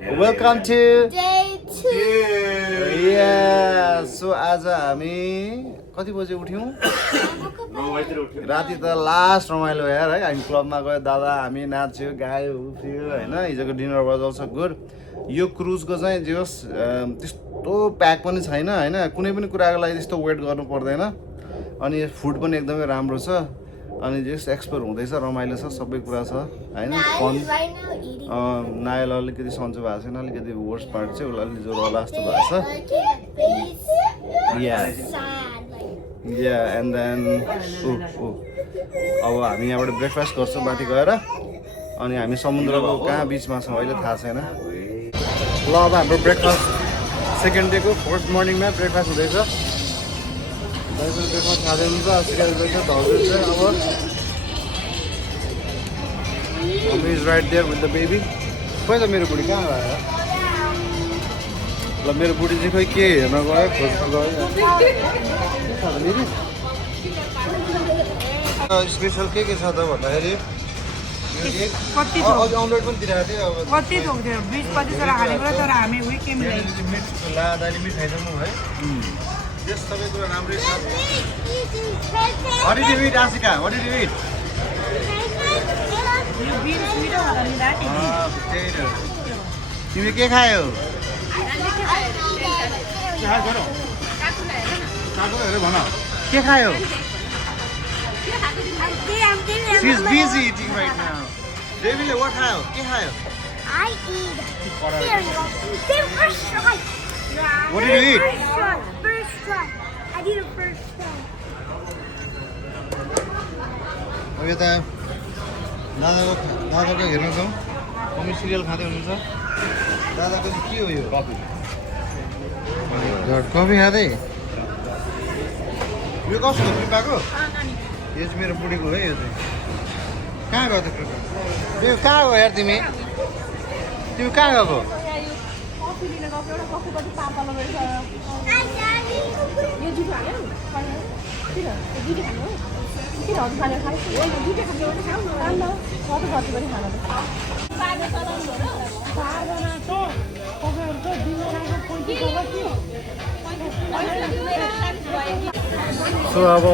Welcome to Day 2. Yeah. So आज हामी कति बजे उठ्यौँ? राति त लास्ट रमाइलो यार है हामी क्लबमा गयो दादा हामी नाच्यो गायो उफ्रियो हैन हिजोको डिनर वाज अल्सो गुड यो क्रुजको चाहिँ जे होस् त्यस्तो प्याक पनि छैन हैन कुनै पनि कुराको लागि त्यस्तो वेट गर्नु पर्दैन अनि फुड पनि एकदमै राम्रो छ अनि जस एक्सप्लोर हुँदैछ रमाइलो छ सबै कुरा छ हैन फन नायल अलिकति सन्चो भएको छैन अलिकति वर्स्ट पार्ट चाहिँ उसलाई अलि ज्वरो होला जस्तो भएको छ या एन्ड देन अब हामी यहाँबाट ब्रेकफास्ट गर्छौँ माथि गएर अनि हामी समुद्रको कहाँ बिचमा छौँ अहिले थाहा छैन ल अब हाम्रो ब्रेकफास्ट सेकेन्ड डेको फर्स्ट मर्निङमा ब्रेकफास्ट हुँदैछ ब्रेकफास्ट खाँदै हुन्छ सिकाइँदैछ धर्दैछ अब mummy is right there with the baby खोइ त मेरो बुढी कहाँ गयो ल मेरो बुढी चाहिँ खोइ के हेर्न गयो खोज्न गयो स्पेसल के छ त भन्दाखेरि अमलेट पनि दिइरहेको थियो अब कति थोक थियो 20-25 वटा खानेको तर हामी मिठ लादाले मिठ खाइसक्नु है त्यस सबै कुरा राम्रै छ What did you eat, Asika? What did you eat? यो बिन्स मिठो खाँदा नि दाटी Potato. तिमी के खायौ? के खायौ? She's busy eating right now. Devile, what खायौ? के खायौ? I eat cereal. They first try. What did you eat? First try. I did a first try. अब यता दादाको हेर्न जाउँ मम्मी सिरियल खाँदै हुनुहुन्छ दादाको चाहिँ के हो यो कफी खाँदै यो कसको कृपाको यो चाहिँ मेरो बुढीको है यो चाहिँ कहाँ गयो त कृपा यो कहाँ गयो यार तिमी कहाँ गएको सो अब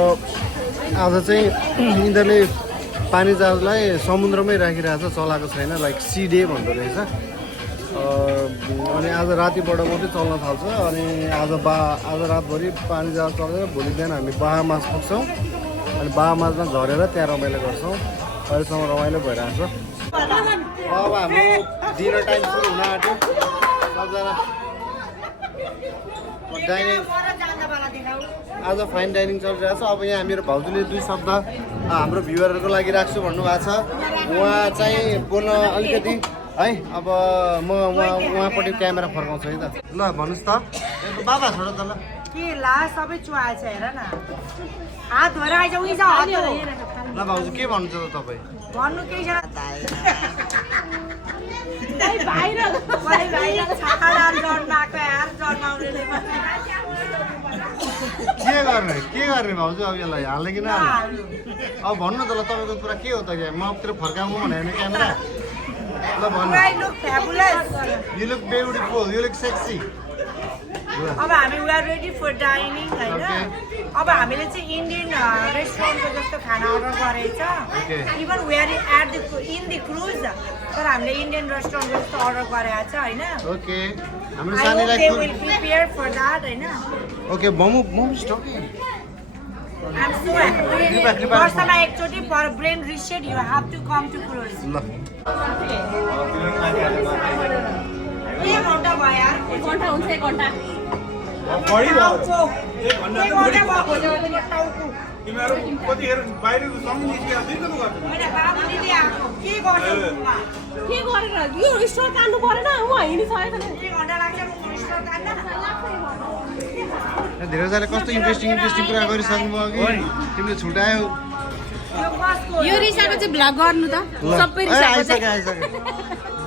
आज चाहिँ यिनीहरूले पानी जहाजलाई समुद्रमै राखिरहेछ चलाएको छैन लाइक सी डे भन्दो रहेछ अनि आज रातिबाट मात्रै चल्न थाल्छ अनि आज रातभरि पानी जहाज चलेर भोलि बिहान हामी बाहामास पुग्छौँ अनि बाहामासमा झरेर त्यहाँ रमाइलो गर्छौँ अहिलेसम्म रमाइलो भइरहेको छ अब हाम्रो डिनर टाइम सुरु हुन आँट्यो सबजना डाइनिङ आज फाइन डाइनिङ चलिरहेको छ अब यहाँ मेरो भाउजूले 2 शब्द हाम्रो भ्युवरहरूको लागि राख्छु भन्नुभएको छ उहाँ चाहिँ बोल्न अलिकति है अब म उहाँपट्टि क्यामेरा फर्काउँछु है त ल भन्नुहोस् त बाबा छोड त ल के ला सबै चुहाएछ हेर न हात धोएर आइज उही जा हात धो ल भाउजू के भन्नुहुन्छ त तपाईँ भन्नु केही छ बाहिर छाकाडाल जन्माएको यार जन्माउनेले के गर्ने भाउजू अब यसलाई हाल्ने कि नहाल्ने अब भन्नु त ल तपाईँको कुरा के हो त यहाँ मतिर फर्काउनु भने होइन क्यामेरा ल भन्नु You look beautiful, you look sexy. अब हामी we are ready for dining हैन अब हामीले चाहिँ इन्डियन रेस्टुरेन्टको जस्तो खाना अर्डर गरेछ even we are at the in the cruise तर हामीले इन्डियन रेस्टुरेन्ट जस्तो अर्डर गरेछ हैन ओके हाम्रो I hope सानीलाई they will prepare for that हैन okay momo stocking I'm so happy वर्षमा एकचोटि for brain reset you have to come to cruise ल एक घन्टा भयो यार एक घन्टा हुन्छ एक घन्टा बढी भयो एक घन्टा भएको टाउको तिमीहरू कतिखेर बाहिर सँगै निस्किया दिन त गर्छ मैले बाबु दिदी आएको के गर्छ के गरेर यो स्टोर काट्नु परेन उहाँ हिँडी छ एक घन्टा लाग्छ म स्टोर काट्न धेरैजनाले कस्तो इन्ट्रेस्टिङ कुरा गरिसक्नु भयो कि तिमीले छुटायौ यो रिसाको चाहिँ भ्लग गर्नु त सबै रिसाको चाहिँ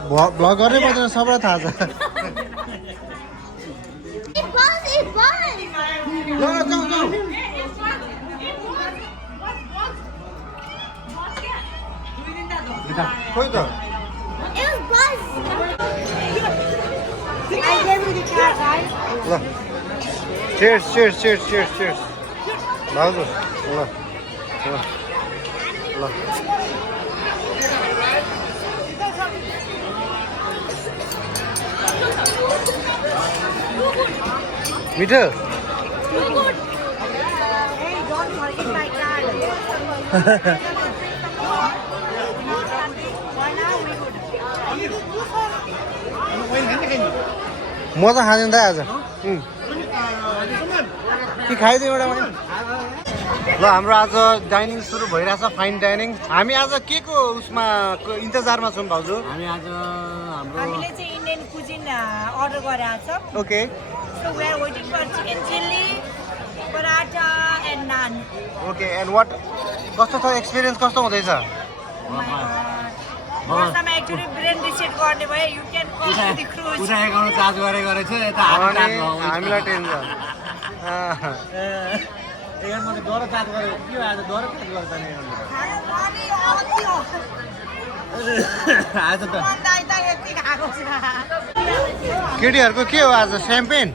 भ्लग गर्नै पर्दैन सबैलाई थाहा छ खोइ त It was Buzz. ल cheers cheers cheers cheers cheers भाउजू ल ल ल मिठो म त खाँदैन त आज कि खाइदिउँ एउटा मैले ल हाम्रो आज डाइनिङ सुरु भइरहेछ फाइन डाइनिङ हामी आज के को उसमा इन्तजारमा छौँ भाउजू हामी आज हाम्रो हामीले चाहिँ इन्डियन कुजिन अर्डर गरेको छ okay So we are waiting for chicken chili, paratha and naan. Okay and what कस्तो छ एक्सपिरियन्स कस्तो हुँदैछ Oh my god. मसँग एक्चुअली ब्रेन रिसेट गर्ने भए you can come to the cruise उठाइ गर्नु चार्ज गरेको रहेछ यता अनि हामीलाई टेन्सन यहाँ मैले डर चार्ज गरेको के हो आज डर चार्ज गर्दा नि आज त केटीहरूको के हो आज स्याम्पेन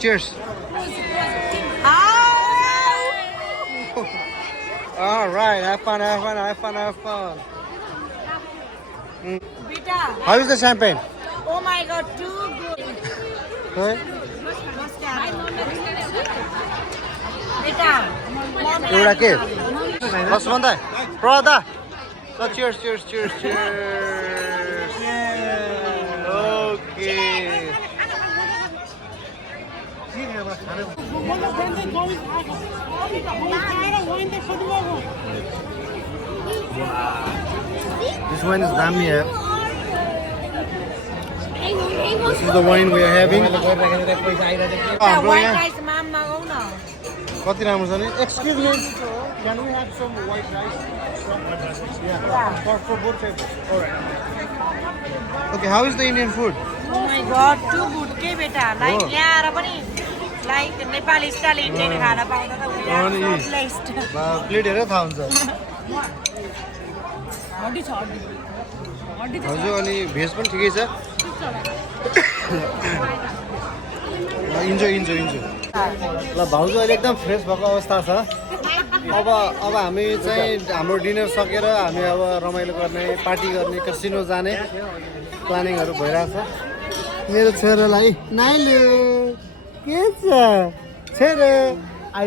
cheers Alright, have fun, have fun, have fun, have fun. Beta, How is the champagne? oh my god, too good. Hey? Beta, एउटा के बस भन्दा प्रदा ल cheers cheers cheers cheers okay This wine is damn yeah. This is the wine we are having. white rice ma'am magaउ न. कति राम्रो छ नि excuse me can we have some white rice for both tables. Alright. Okay, how is the Indian food? Oh my god, too good के बेटा. Like ल्याएर पनि like नेपाली स्टाइल इन्डियन खाना पाउँदा त we are so blessed. Plate हेरेर थाहा हुन्छ हजुर अनि भेज पनि ठिकै छ इन्जोय इन्जोय इन्जोय ल भाउजू अहिले एकदम फ्रेस भएको अवस्था छ अब हामी चाहिँ हाम्रो डिनर सकेर हामी अब रमाइलो गर्ने पार्टी गर्ने कसिनो जाने प्लानिङहरू भइरहेछ मेरो छोरालाई नाइलो के छ छोरा आई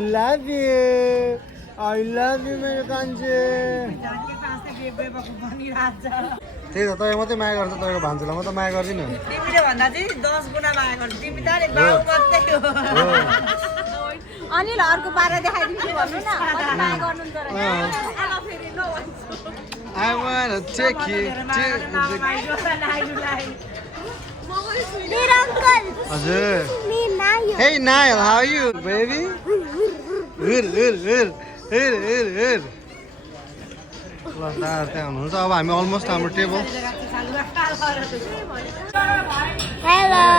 लभ यु मेरो कान्छे त्यही त तपाईँ मात्रै माया गर्छ तपाईँको भान्जुलाई म त माया गर्दिनँ तिमीले भन्दा चाहिँ 10 गुणा माया गर्छ तिमी त नि बाउ मात्रै हो अनिल अर्को पारा देखाइदिन्छु भन्नु न कति माया गर्नुहुन्छ र आला फेरि नभन्छु I wanna take you to Dear uncle, हजुर me Nayo. Hey Niall, how are you, baby? Good. ल दादा त्यहाँ हुनुहुन्छ अब हामी अलमोस्ट हाम्रो table Hello.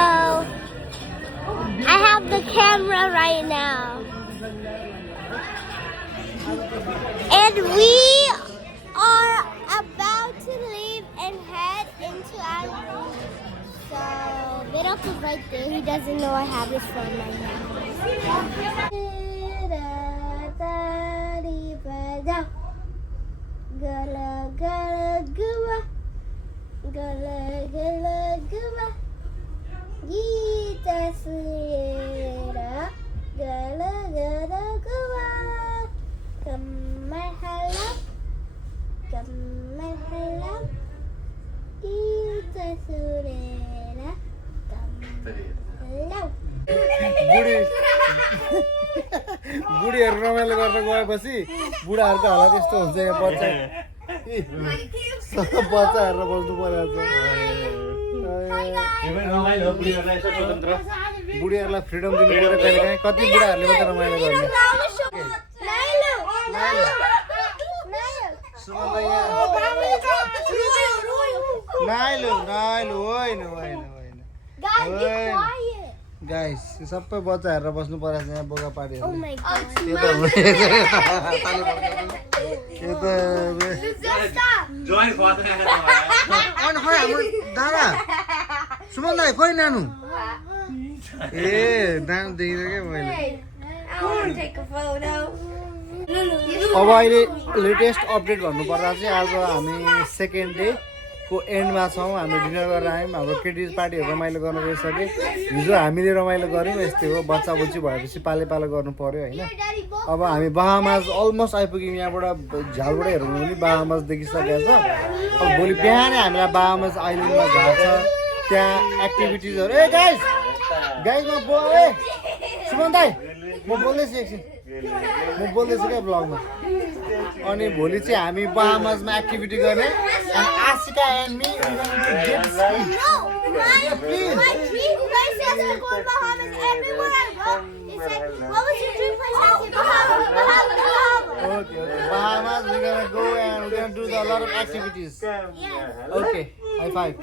I have the camera right now. And we are about to leave and head into our room. So, Vidok is right there. He doesn't know I have his phone right now. Gala gala gua, gala gala gua. Gita selera, gala gala gua. Kamar halam, Gita selera, kamar बुढीहरू रमाइलो गर्न गएपछि बुढाहरूको हालत यस्तो हुन्छ यहाँ बच्चा बच्चा हेरेर बस्नु परेको बुढीहरूलाई फ्रिडम दिनु पऱ्यो कहिले काहीँ कति बुढाहरूले मात्रै रमाइलो गर्ने नाइलो होइन गाइस सबै बच्चा हेरेर बस्नु परेको छ यहाँ बोका पार्टीहरू Oh my god. जोइन अनि खोइ हाम्रो दादा सुमन दाई खोइ नानु ए नाम देखिँदै क्या मैले I want to take a photo. अब अहिले लेटेस्ट अपडेट भन्नुपर्दा चाहिँ आज हामी सेकेन्ड डे को एन्डमा छौँ हामी डिनर गरेर आयौँ हाम्रो केटिज पार्टीहरू रमाइलो गर्नु गइसके हिजो हामीले रमाइलो गऱ्यौँ यस्तै हो बच्चा बुच्ची भएपछि पाले पालो गर्नु पर्यो होइन अब हामी बाहामास अलमोस्ट आइपुग्यौँ यहाँबाट झालबाट हेर्नु पनि बाहामास देखिसकेको छ अब भोलि बिहानै हामीलाई बाहामास आइल्यान्डमा झार्छ त्यहाँ एक्टिभिटिजहरू ए गाइज म सुमन दाई म बोल्दैछु एकछिन म बोल्दैछु क्या ब्लगमा अनि भोलि चाहिँ हामी बाहामासमा एक्टिभिटी गर्ने and Asika and me we're going to get ski. No, my dream place is to go to Bahamas. Everywhere I go, it said, what was your dream place? I said, Bahamas, Bahamas. Okay. Bahamas we're going to go and we're going to do a lot of activities. Yes. Okay, high five.